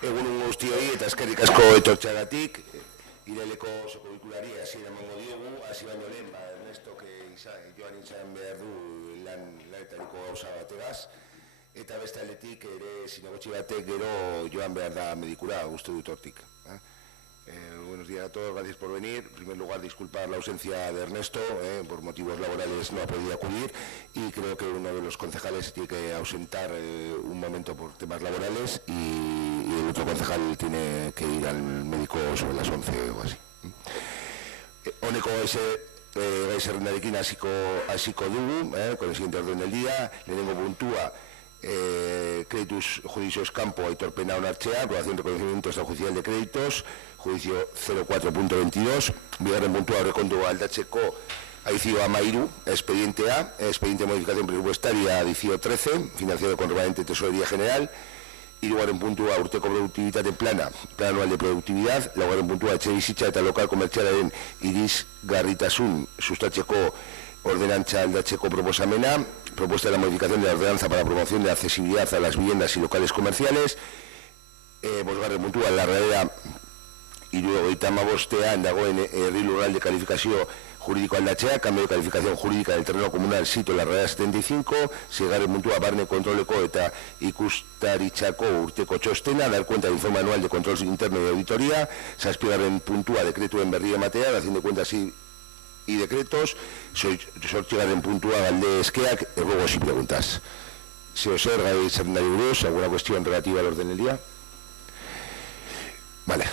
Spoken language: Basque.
Egun guztioi eta eskerrik asko etortxagatik. Ireleko osoko bilkurari hasiera emango diogu, hasi baino lehen, Ernestok joan izan behar du lanetariko gauza bategaz, eta beste aldetik ere zinegotzi batek gero joan behar da medikura, uste dut hortik. Buenos días a todos, gracias por venir. En primer lugar, disculpar la ausencia de Ernesto, por motivos laborales no ha podido acudir y creo que uno de los concejales tiene que ausentar un momento por temas laborales y el otro concejal tiene que ir al médico sobre las 11 o así. Honeko gaizerrendarekin hasiko dugu, con el siguiente orden del día. Lehenengo puntua, créditus judicios campo Aitor Pena onartzea, aprobación de reconocimiento extrajudicial de créditos, juicio 04.22, bigarren puntua aurrekontu aldatzeko adizio 13, expediente A, expediente de modificación presupuestaria adizio 13, financiado con remanente tesorería general, hirugarren puntua urteko produktibitate plana, plan anual de productividad, laugarren puntua etxebizitza eta lokal komertzialaren irisgarritasun sustatzeko ordenantza aldatzeko proposamena, propuesta de la modificación de la ordenanza para la promoción de la accesibilidad a las viviendas y locales comerciales, bosgarren puntua larradera 75ean dagoen herri lurral de calificació jurídico aldatzea, cambio de calificación jurídica del terreno comunal sito larradera 75, seigarren puntua barne kontroleko eta ikustaritzako urteko txostena, dar cuenta de informe anual de control interno y de auditoría, zazpigarren puntua dekretuen berri ematea, dación de cuentas y decretos, zortzigarren puntua galde eskeak, ruegos y preguntas. Seo zer, gai zerrendari buruz, alguna cuestión relativa al orden del día? Vale,